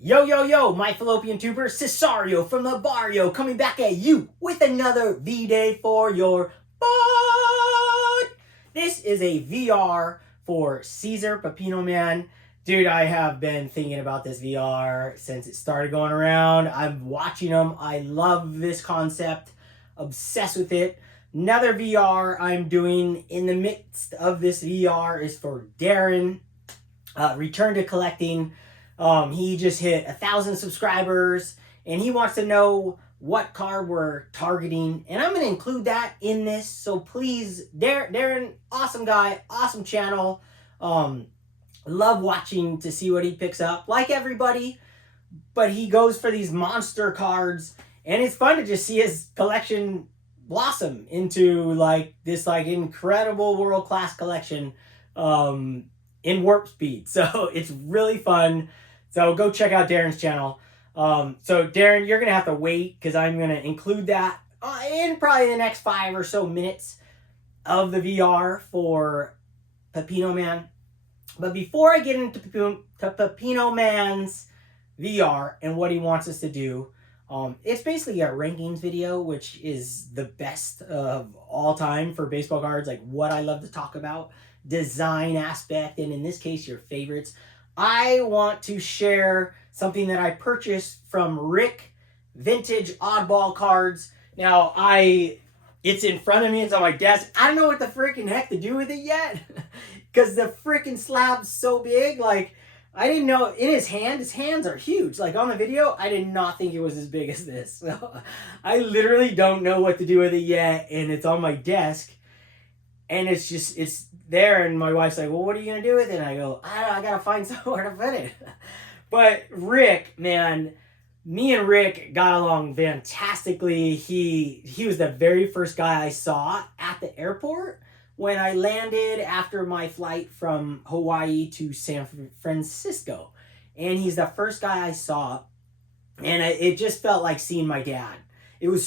Yo, yo, yo, my fallopian tuber, Cesario from the barrio, coming back at you with another V-Day for your butt. This is a VR for Caesar Pepino Man. Dude, I have been thinking about this VR since it started going around. I'm watching them. I love this concept. Obsessed with it. Another VR I'm doing in the midst of this VR is for Darren. Return to collecting. He just hit 1,000 subscribers, and he wants to know what card we're targeting, and I'm going to include that in this. So please, Darren, awesome guy, awesome channel. Love watching to see what he picks up, like everybody. But he goes for these monster cards, and it's fun to just see his collection blossom into like this like incredible world class collection. In warp speed. So it's really fun. So go check out Darren's channel. So Darren, you're going to have to wait because I'm going to include that in probably the next 5 or so minutes of the VR for Pepino Man. But before I get into Pepino Man's VR and what he wants us to do, it's basically a rankings video, which is the best of all time for baseball cards, like what I love to talk about, design aspect, and in this case, your favorites. I want to share something that I purchased from Rick Vintage Oddball Cards. Now, it's in front of me, it's on my desk. I don't know what the freaking heck to do with it yet, because the freaking slab's so big. Like, I didn't know, in his hands are huge. Like on the video, I did not think it was as big as this. So I literally don't know what to do with it yet, and it's on my desk. And it's there, and my wife's like, well, what are you going to do with it? And I go, I got to find somewhere to put it. But Rick, man, me and Rick got along fantastically. He was the very first guy I saw at the airport when I landed after my flight from Hawaii to San Francisco. And he's the first guy I saw, and it just felt like seeing my dad. It was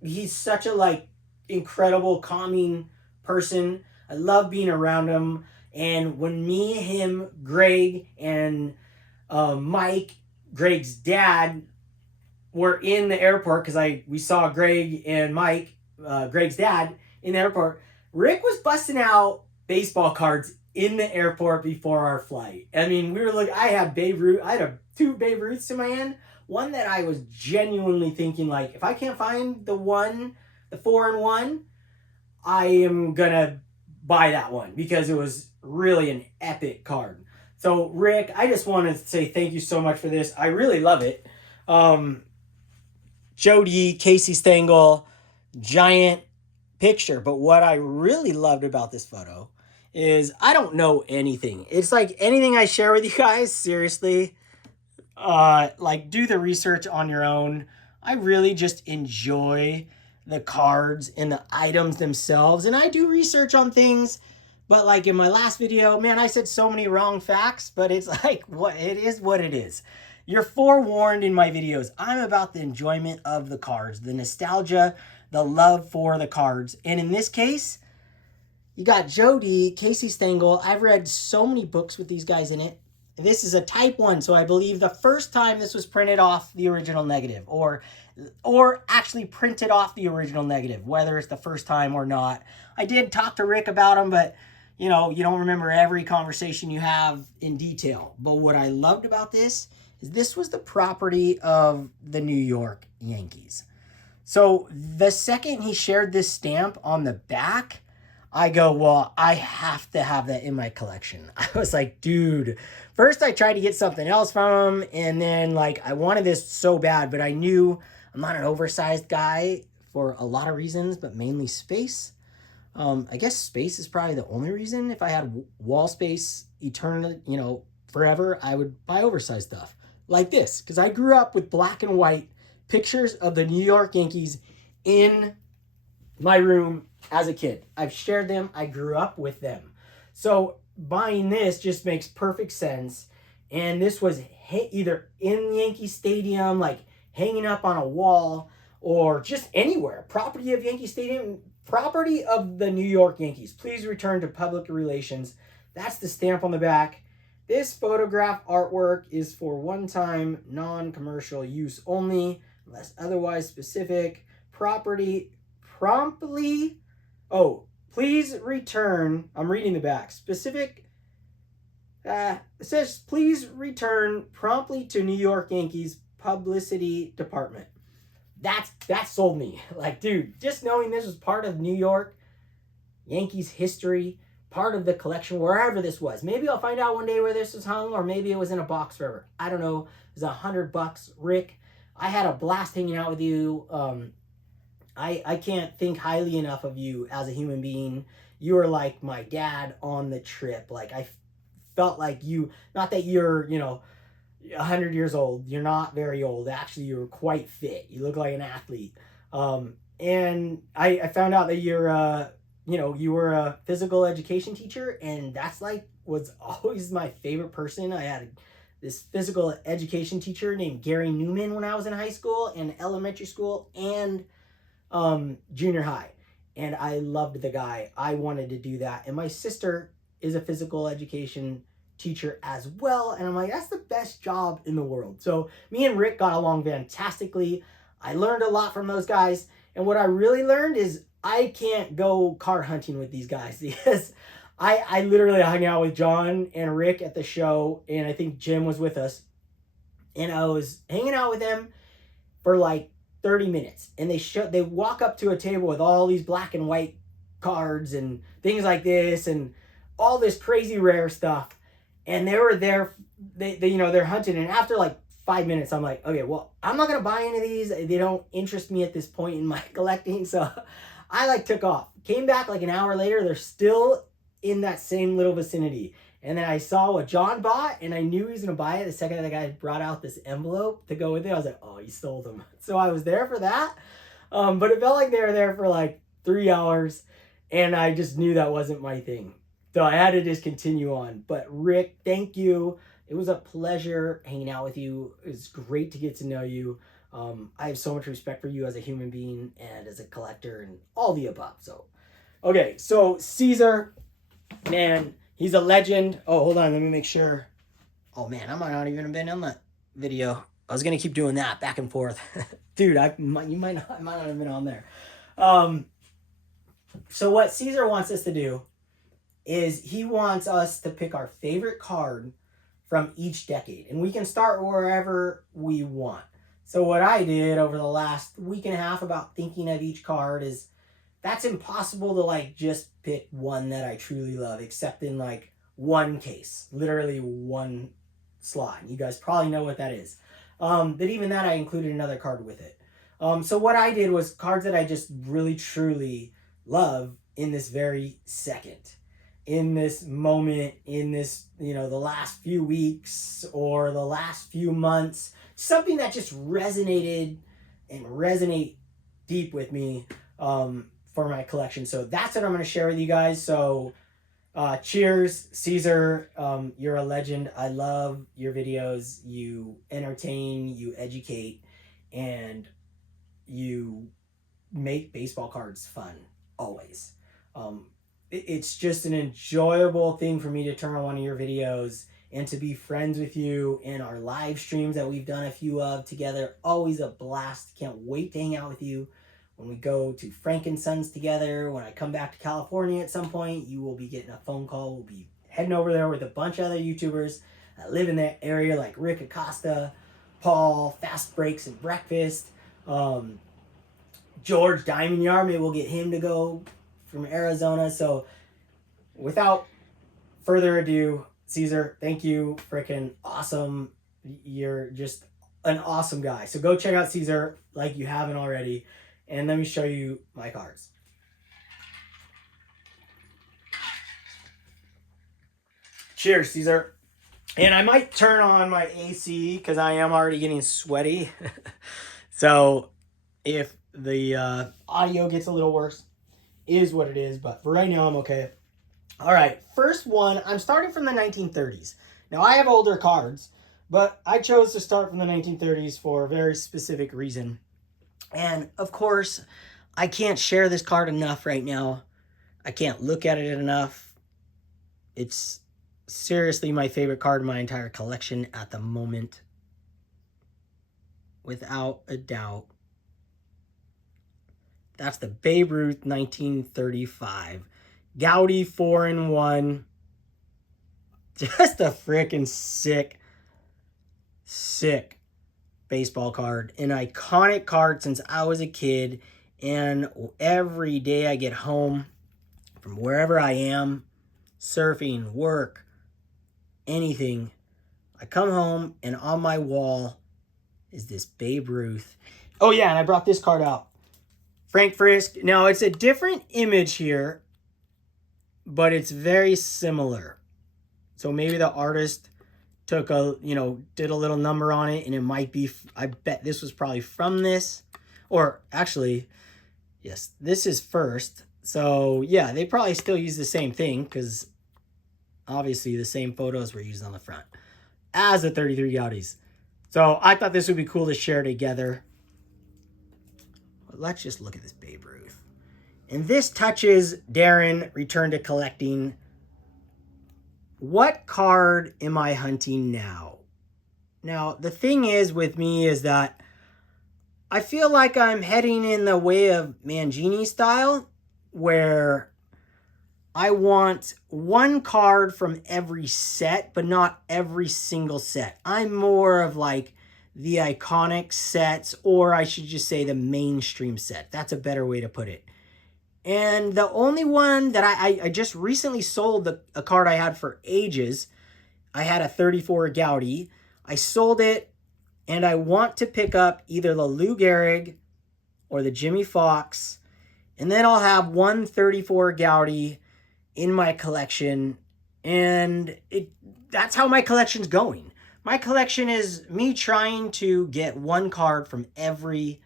he's such a like incredible, calming person. I love being around him. And when me, him, Greg, and Mike, Greg's dad, were in the airport, because we saw Greg and Mike, Greg's dad, in the airport, Rick was busting out baseball cards in the airport before our flight. I mean, we were like, I had 2 Babe Ruths in my hand. One that I was genuinely thinking, like, if I can't find the 4-in-1, I am gonna buy that one because it was really an epic card. So Rick, I just want to say thank you so much for this. I really love it. Jody, Casey Stengel, giant picture. But what I really loved about this photo is I don't know anything. It's like anything I share with you guys, seriously, like do the research on your own. I really just enjoy the cards and the items themselves. And I do research on things, but like in my last video, man, I said so many wrong facts, but it's like, it is what it is. You're forewarned in my videos. I'm about the enjoyment of the cards, the nostalgia, the love for the cards. And in this case, you got Jody, Casey Stengel. I've read so many books with these guys in it. This is a type 1, so I believe the first time this was printed off the original negative, or actually printed off the original negative, whether it's the first time or not. I did talk to Rick about them, but you know, you don't remember every conversation you have in detail. But what I loved about this is this was the property of the New York Yankees. So the second he shared this stamp on the back, I go, well, I have to have that in my collection. I was like, dude, first I tried to get something else from him, and then like I wanted this so bad, but I knew I'm not an oversized guy for a lot of reasons, but mainly space. I guess space is probably the only reason. If I had wall space eternally, forever, I would buy oversized stuff like this, because I grew up with black and white pictures of the New York Yankees in my room as a kid. I've shared them. I grew up with them. So buying this just makes perfect sense. And this was either in Yankee Stadium, like hanging up on a wall, or just anywhere. Property of Yankee Stadium, property of the New York Yankees. Please return to public relations. That's the stamp on the back. This photograph artwork is for one-time, non-commercial use only, unless otherwise specific. Property promptly. Oh, please return. I'm reading the back. Specific. It says, please return promptly to New York Yankees publicity department. That sold me. Like, dude, just knowing this was part of New York Yankees history, part of the collection, wherever this was. Maybe I'll find out one day where this was hung, or maybe it was in a box forever. I don't know. It was $100. Rick, I had a blast hanging out with you. I can't think highly enough of you as a human being. You were like my dad on the trip. Like, I felt like you, not that you're, 100 years old. You're not very old. Actually, you're quite fit. You look like an athlete. And I found out that you were a physical education teacher, and that's like was always my favorite person. I had this physical education teacher named Gary Newman when I was in high school and elementary school and junior high. And I loved the guy. I wanted to do that. And my sister is a physical education teacher as well. And I'm like, that's the best job in the world. So me and Rick got along fantastically. I learned a lot from those guys. And what I really learned is I can't go card hunting with these guys because I literally hung out with John and Rick at the show. And I think Jim was with us. And I was hanging out with them for like 30 minutes. And they walk up to a table with all these black and white cards and things like this and all this crazy rare stuff. And they were there, they're hunting. And after like 5 minutes, I'm like, okay, well, I'm not going to buy any of these. They don't interest me at this point in my collecting. So I like took off. Came back like an hour later. They're still in that same little vicinity. And then I saw what John bought, and I knew he was going to buy it. The second the guy brought out this envelope to go with it, I was like, oh, he stole them. So I was there for that. But it felt like they were there for like 3 hours, and I just knew that wasn't my thing. So I had to just continue on. But Rick, thank you. It was a pleasure hanging out with you. It was great to get to know you. I have so much respect for you as a human being and as a collector and all the above. So, okay, so Caesar, man, he's a legend. Oh, hold on, let me make sure. Oh man, I might not even have been on that video. I was gonna keep doing that back and forth, dude. I might not have been on there. So what Caesar wants us to do is he wants us to pick our favorite card from each decade, and we can start wherever we want. So what I did over the last week and a half about thinking of each card is that's impossible to like just pick one that I truly love, except in like one case, literally one slot. You guys probably know what that is. But even that, I included another card with it. So what I did was cards that I just really truly love in this very second, in this moment, in this, the last few weeks or the last few months, something that just resonated and resonate deep with me for my collection. So that's what I'm going to share with you guys. So cheers, Caesar. You're a legend. I love your videos. You entertain, you educate, and you make baseball cards fun always. It's just an enjoyable thing for me to turn on one of your videos and to be friends with you in our live streams that we've done a few of together. Always a blast. Can't wait to hang out with you when we go to Frank and Sons together. When I come back to California at some point, you will be getting a phone call. We'll be heading over there with a bunch of other YouTubers that live in that area, like Rick Acosta, Paul, Fast Breaks and Breakfast, George Diamond Yard. Maybe we'll get him to go from Arizona. So without further ado, Caesar, thank you. Freaking awesome. You're just an awesome guy. So go check out Caesar like you haven't already. And let me show you my cards. Cheers, Caesar. And I might turn on my AC because I am already getting sweaty. So if the audio gets a little worse, is what it is. But for right now, I'm okay. All right, first one, I'm starting from the 1930s. Now, I have older cards, but I chose to start from the 1930s for a very specific reason. And, of course, I can't share this card enough right now. I can't look at it enough. It's seriously my favorite card in my entire collection at the moment. Without a doubt. That's the Babe Ruth 1935. Gaudy 4-in-1. Just a freaking sick baseball card. An iconic card since I was a kid. And every day I get home from wherever I am, surfing, work, anything, I come home and on my wall is this Babe Ruth. Oh yeah, and I brought this card out. Frank Frisk. Now, it's a different image here, but it's very similar. So maybe the artist took did a little number on it, and it might be, I bet this was probably from this. Or actually, yes, this is first. So yeah, they probably still use the same thing because obviously the same photos were used on the front as the 33 Gaudis. So I thought this would be cool to share together. But let's just look at this Babe Ruth. And this touches Darren, return to collecting. What card am I hunting now? Now, the thing is with me is that I feel like I'm heading in the way of Mangini style, where I want one card from every set, but not every single set. I'm more of like the iconic sets, or I should just say the mainstream set. That's a better way to put it. And the only one that I just recently sold a card I had for ages. I had a 34 Gaudi. I sold it, and I want to pick up either the Lou Gehrig or the Jimmy Fox. And then I'll have one 34 Gaudi in my collection. And that's how my collection's going. My collection is me trying to get one card from every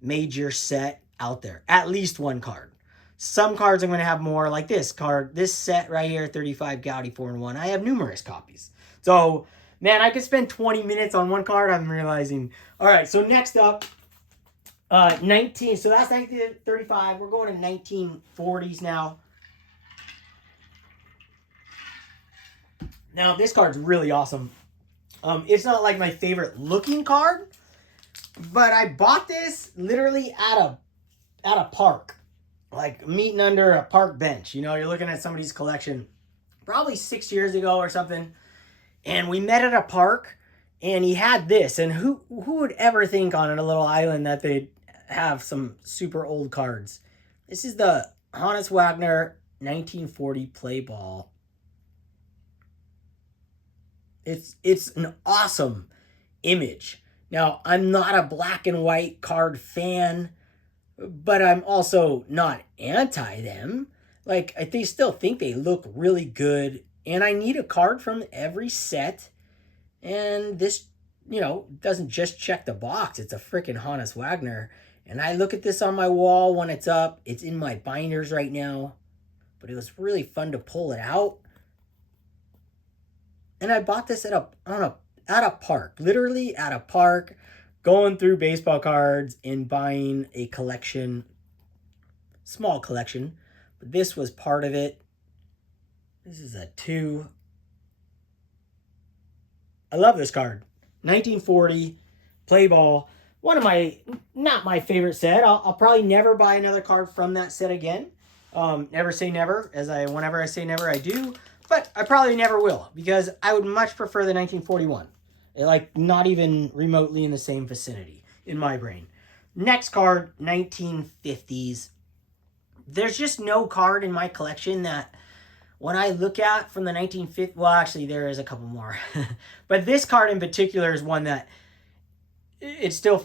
major set out there. At least one card. Some cards I'm going to have more, like this card. This set right here, 35 Gaudi 4-in-1. I have numerous copies. So, man, I could spend 20 minutes on one card, I'm realizing. All right, so next up, so that's 1935. We're going to 1940s now. Now, this card's really awesome. It's not like my favorite looking card, but I bought this literally at a park. Like meeting under a park bench. You know, you're looking at somebody's collection probably 6 years ago or something. And we met at a park, and he had this. And who would ever think on a little island that they'd have some super old cards? This is the Hannes Wagner 1940 play ball. It's an awesome image. Now, I'm not a black and white card fan, but I'm also not anti them. Like, they still think they look really good, and I need a card from every set. And this, doesn't just check the box. It's a freaking Hannes Wagner. And I look at this on my wall when it's up. It's in my binders right now, but it was really fun to pull it out. And I bought this at a park, literally at a park, going through baseball cards and buying a collection, small collection, but this was part of it. This is a 2. I love this card. 1940 play ball. One of not my favorite set. I'll probably never buy another card from that set again. Never say never, whenever I say never, I do. But I probably never will, because I would much prefer the 1941. Like, not even remotely in the same vicinity in my brain. Next card, 1950s. There's just no card in my collection that when I look at from the 1950s, well, actually, there is a couple more. But this card in particular is one that it still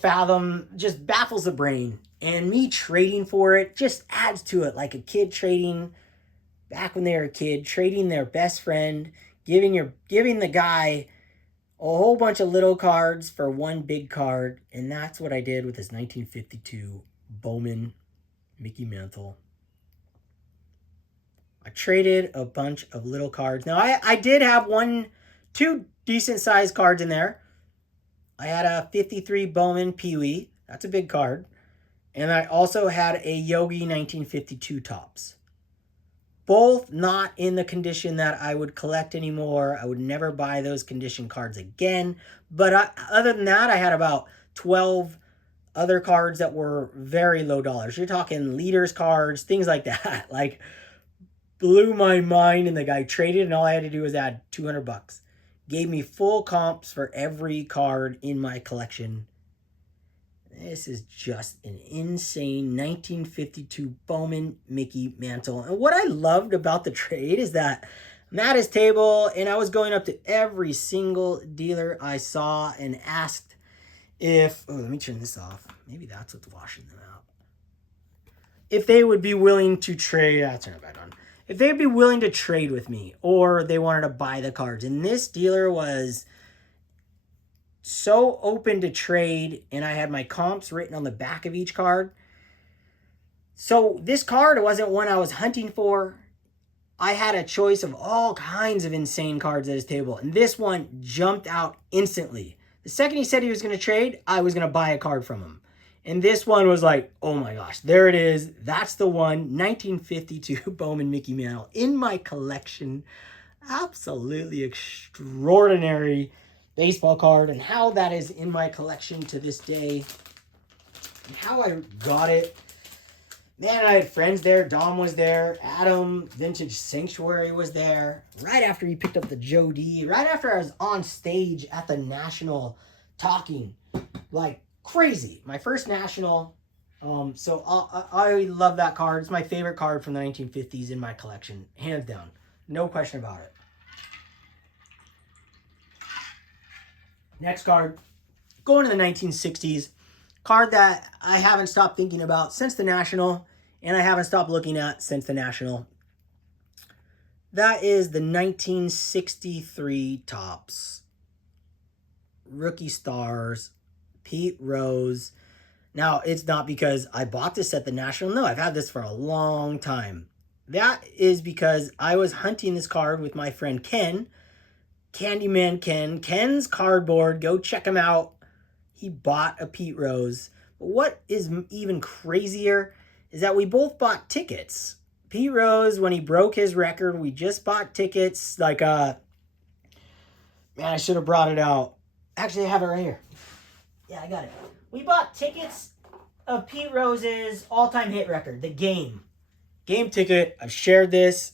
just baffles the brain. And me trading for it just adds to it, like a kid trading back when they were a kid, trading their best friend, giving the guy a whole bunch of little cards for one big card. And that's what I did with this 1952 Bowman Mickey Mantle. I traded a bunch of little cards. Now, I did have 2 decent sized cards in there. I had a 53 Bowman Pee Wee. That's a big card. And I also had a Yogi 1952 Topps. Both not in the condition that I would collect anymore. I would never buy those condition cards again. But other than that, I had about 12 other cards that were very low dollars. You're talking leaders cards, things like that. Like, blew my mind, and the guy traded, and all I had to do was add $200. Gave me full comps for every card in my collection. This is just an insane 1952 Bowman Mickey Mantle. And what I loved about the trade is that I'm at his table, and I was going up to every single dealer I saw and asked if, oh, let me turn this off. Maybe that's what's washing them out. If they would be willing to trade, I'll turn it back on. If they'd be willing to trade with me, or they wanted to buy the cards. And this dealer was so open to trade, and I had my comps written on the back of each card. So this card wasn't one I was hunting for. I had a choice of all kinds of insane cards at his table, and this one jumped out instantly. The second he said he was going to trade, I was going to buy a card from him. And this one was like, oh my gosh, there it is. That's the one, 1952 Bowman Mickey Mantle in my collection. Absolutely extraordinary baseball card, and how that is in my collection to this day, and how I got it. Man, I had friends there. Dom was there. Adam, Vintage Sanctuary, was there. Right after he picked up the Joe D. Right after I was on stage at the National talking like crazy. My first National. So I love that card. It's my favorite card from the 1950s in my collection. Hands down. No question about it. Next card. Going to the 1960s. Card that I haven't stopped thinking about since the National, and I haven't stopped looking at since the National. That is the 1963 Topps Rookie Stars, Pete Rose. Now, it's not because I bought this at the National. No, I've had this for a long time. That is because I was hunting this card with my friend Ken, Candyman Ken. Ken's Cardboard. Go check him out. He bought a Pete Rose. But what is even crazier is that we both bought tickets. Pete Rose, when he broke his record, we just bought tickets. Like, man, I should have brought it out. Actually, I have it right here. Yeah, I got it. We bought tickets of Pete Rose's all-time hit record, The Game. Game ticket. I've shared this.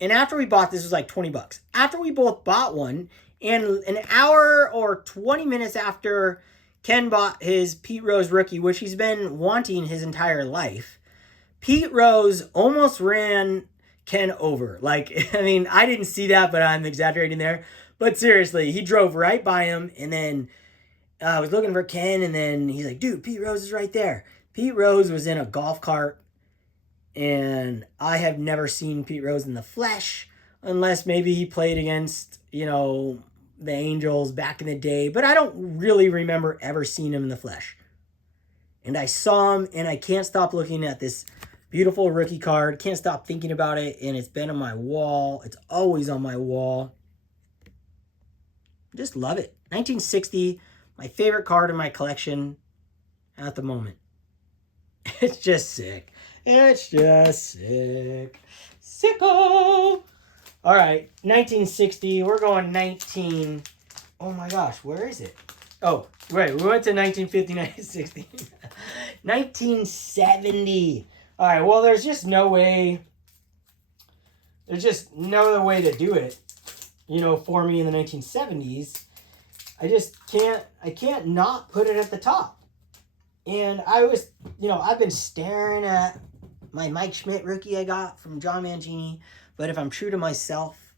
And after we bought this, it was like $20. After we both bought one, and an hour or 20 minutes after Ken bought his Pete Rose rookie, which he's been wanting his entire life, Pete Rose almost ran Ken over. Like, I mean, I didn't see that, but I'm exaggerating there. But seriously, he drove right by him, and then I was looking for Ken, and then he's like, dude, Pete Rose is right there. Pete Rose was in a golf cart, and I have never seen Pete Rose in the flesh, unless maybe he played against, the Angels back in the day. But I don't really remember ever seeing him in the flesh. And I saw him, and I can't stop looking at this beautiful rookie card. Can't stop thinking about it, and it's been on my wall. It's always on my wall. Just love it. 1960, my favorite card in my collection at the moment. It's just sick. It's just sick. Sicko! All right, 1960. We're going 19. Oh my gosh, where is it? Oh, right. We went to 1950, 1960. 1970. All right, well, there's just no way. There's just no other way to do it, for me in the 1970s. I can't not put it at the top. And I was, I've been staring at my Mike Schmidt rookie I got from John Mangini. But if I'm true to myself,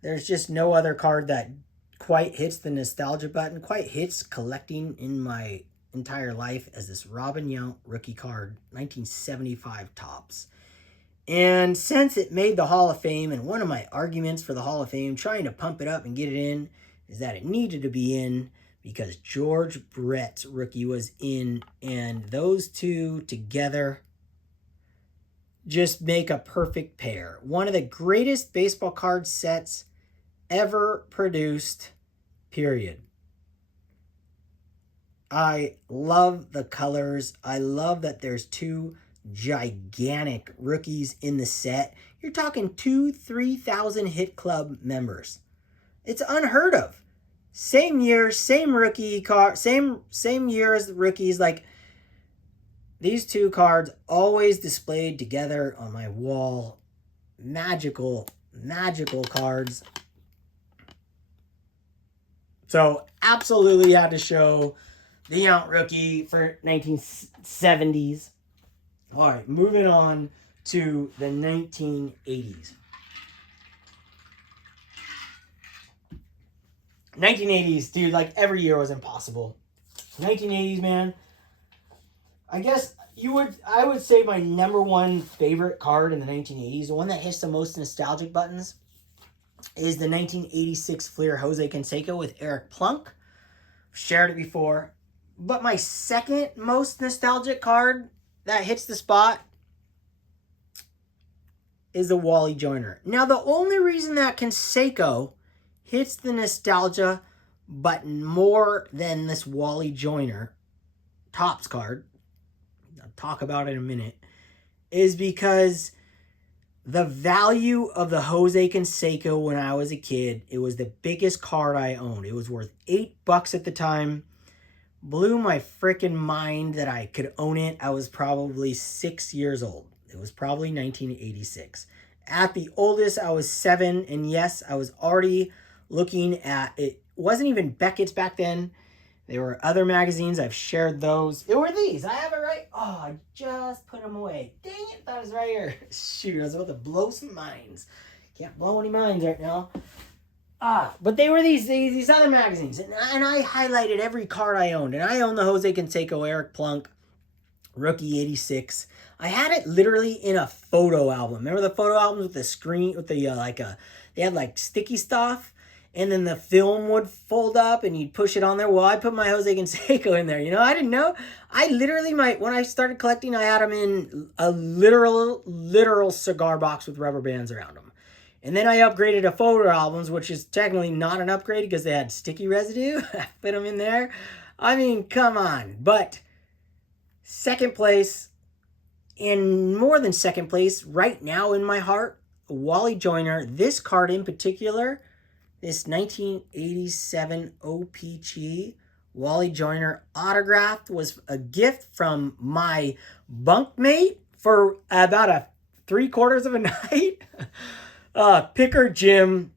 there's just no other card that quite hits the nostalgia button, quite hits collecting in my entire life as this Robin Yount rookie card, 1975 Topps. And since it made the Hall of Fame, and one of my arguments for the Hall of Fame, trying to pump it up and get it in, is that it needed to be in because George Brett's rookie was in, and those two together just make a perfect pair. One of the greatest baseball card sets ever produced, period. I love the colors. I love that there's two gigantic rookies in the set. You're talking 2,000-3,000 hit club members. It's unheard of. Same year, same rookie card, same year as the rookies. Like, these two cards always displayed together on my wall. Magical cards. So absolutely had to show the Yount rookie for 1970s. All right, moving on to the 1980s. 1980s, dude, like every year was impossible. 1980s, man. I guess I would say my number one favorite card in the 1980s, the one that hits the most nostalgic buttons, is the 1986 Fleer Jose Canseco with Eric Plunk. I've shared it before. But my second most nostalgic card that hits the spot is the Wally Joyner. Now, the only reason that Canseco hits the nostalgia button more than this Wally Joyner Topps card, I'll talk about it in a minute, is because the value of the Jose Canseco when I was a kid, it was the biggest card I owned. It was worth $8 at the time. Blew my freaking mind that I could own it. I was probably 6 years old. It was probably 1986. At the oldest, I was 7. And yes, I was already looking at, it wasn't even Beckett's back then. There were other magazines. I've shared those. It were these. I have it right. Oh, I just put them away. Dang it, that was right here. Shoot, I was about to blow some minds. Can't blow any minds right now. But they were these other magazines. And I highlighted every card I owned. And I owned the Jose Canseco Eric Plunk Rookie 86. I had it literally in a photo album. Remember the photo albums with the screen, with the, they had like sticky stuff? And then the film would fold up and you'd push it on there. Well, I put my Jose Canseco in there. You know, I didn't know. I literally, when I started collecting, I had them in a literal cigar box with rubber bands around them. And then I upgraded to photo albums, which is technically not an upgrade because they had sticky residue. I put them in there. I mean, come on. But second place, and more than second place, right now in my heart, Wally Joyner. This card in particular, this 1987 OPG Wally Joyner autographed, was a gift from my bunkmate for about a 3/4 of a night. Picker Jim,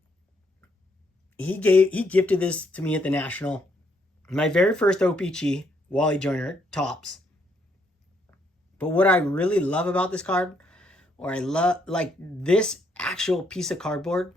he gifted this to me at the National. My very first OPG, Wally Joyner, Topps. But what I really love about this card, or I love, like, this actual piece of cardboard,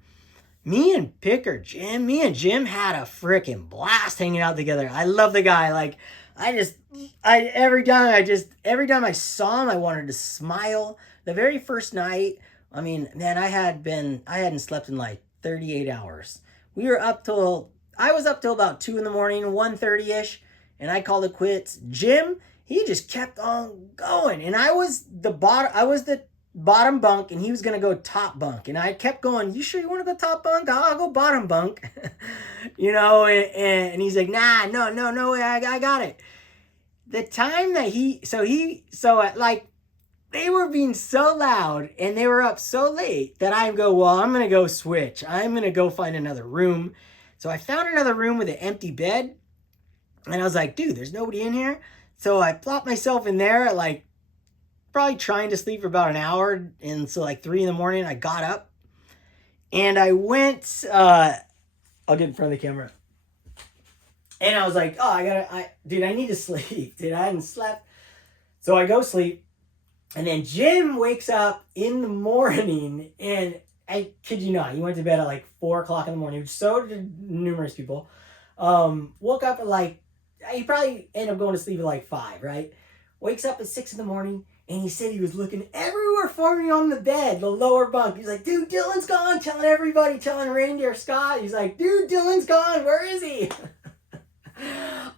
me and Jim had a freaking blast hanging out together. I love the guy. Like, every time I saw him, I wanted to smile. The very first night, I mean, man, I hadn't slept in like 38 hours. I was up till about 2 in the morning, 1:30-ish, and I called it quits. Jim, he just kept on going. And I was the bottom bunk, and he was going to go top bunk. And I kept going, you sure you want to go top bunk? I'll go bottom bunk. You know, and he's like, nah, no way, I got it. The time that they were being so loud and they were up so late that I'm going to go switch. I'm going to go find another room. So I found another room with an empty bed. And I was like, dude, there's nobody in here. So I plopped myself in there at like, probably trying to sleep for about an hour. And so like 3 in the morning, I got up and I went, I'll get in front of the camera. And I was like, oh, I need to sleep. Dude, I hadn't slept. So I go sleep. And then Jim wakes up in the morning, and I kid you not, he went to bed at like 4 o'clock in the morning, which so did numerous people. Woke up at like, he probably ended up going to sleep at like 5, right? Wakes up at 6 in the morning, and he said he was looking everywhere for me on the bed, the lower bunk. He's like, dude, Dylan's gone, telling Reindeer Scott. He's like, dude, Dylan's gone, where is he?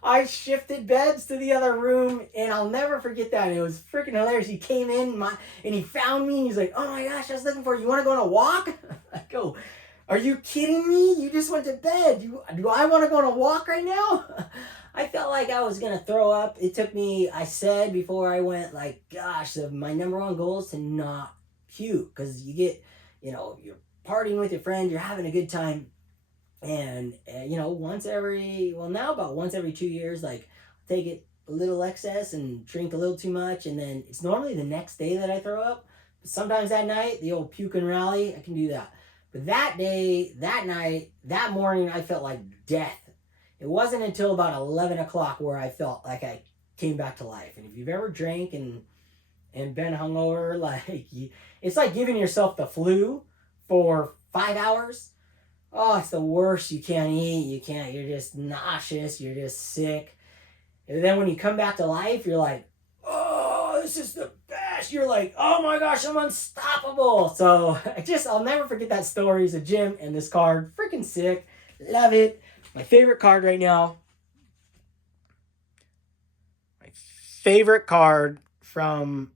I shifted beds to the other room, and I'll never forget that. It was freaking hilarious. He came in and he found me, and he's like, oh my gosh, I was looking for you. You want to go on a walk? I go, are you kidding me? You just went to bed. Do I want to go on a walk right now? I felt like I was gonna throw up. It took me, I said before I went, like, gosh, my number one goal is to not puke, because you get, you're partying with your friend, you're having a good time, and now about once every 2 years, like, take it a little excess and drink a little too much, and then it's normally the next day that I throw up. But sometimes that night, the old puke and rally, I can do that. But that day, that night, that morning, I felt like death. It wasn't until about 11 o'clock where I felt like I came back to life. And if you've ever drank and been hungover, it's like giving yourself the flu for 5 hours. Oh, it's the worst. You can't eat. You're just nauseous. You're just sick. And then when you come back to life, you're like, oh, this is the best. You're like, oh my gosh, I'm unstoppable. So I'll never forget that story. It's a gym and this card. Freaking sick. Love it. My favorite card right now. My favorite card from